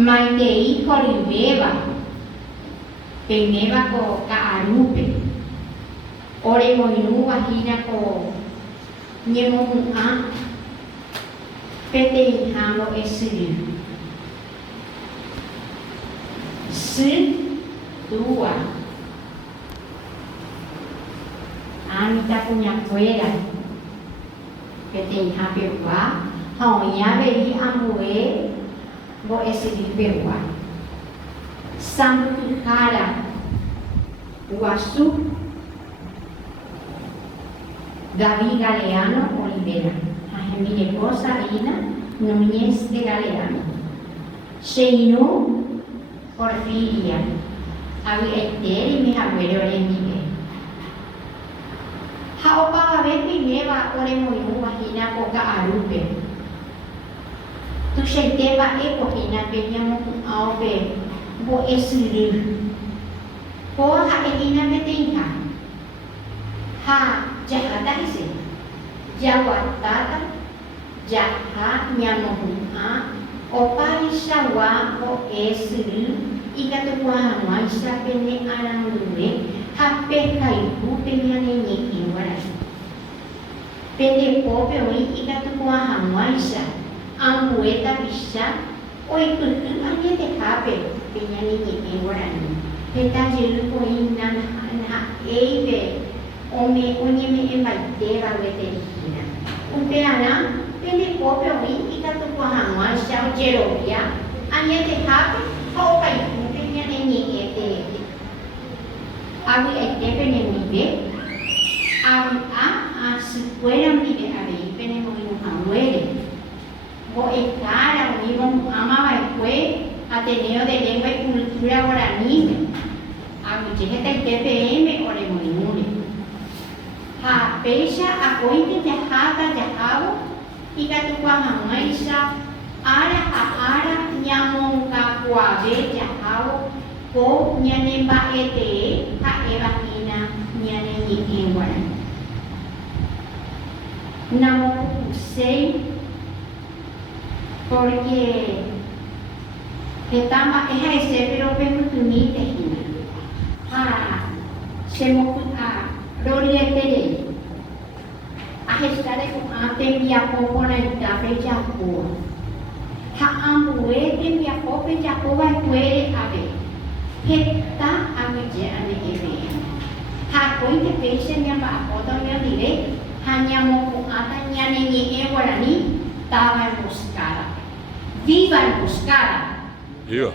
Maitei koriveva, peneva ko kaarupe, ore moinu wahina ko nyemomu'a, pete hamo esiri. Dua, Anita punya kuera, pete hape wa, haunya beri amue, bo esiri bewa. Sampukara, Wasu, David Galeano Oliveira, a Emília Costa Lina, Núñez de Galeano, Sheino Porfiria, Avi Eteri mi abuelo Remige. Haopa Bepi Neva Oremoyu Wahina Koka Arupe. Tu Sheteva Epohina Peñamo Aube, Bo Esri. Poa Elina Betinha. Ha Jahata isi. Jawatata Jaha Nyamohua Opa Isawa O Esri Ikatuwa Maisa Pene Arangue Hape Kaipu Penyane Nikiwara Pene Pope Oi Ikatuwa Maisa Ambueta Bisa Oi Kutu Anyete Hape Penyane Nikiwara Peta Jilu Koinan Na Ebe Ome Onyeme Embaitera Weterina Umpeana Pene Pope Oi Ikatuwa Maisa Jerovia Anyete Hape How Kaipu Abi ete nibe, abi a sequera nibe abi pene moinu amuere. Bo ekara univo amaba ekwe Ateneo de Lengua y Cultura Guaraní. Abi jeheta TPM ore moinure. Ha pecha a ointe jahata jahabo ikatukwa hamaisa ara nyamonga kuabe jahabo ko nyane baete ha evakina nyane nyingwan namo usei porque etama ese pero pemutunite hina ha semokuta rorietele a estare con atembia poco na itape japo ha ambue tembia poco japo vai puere ave Heta amije ane ebe. Ha koi te peche nyamba apoto myo dire. Hanya moku ata nyane ni ewarani. Tava buscara. Viva buscara. Viva.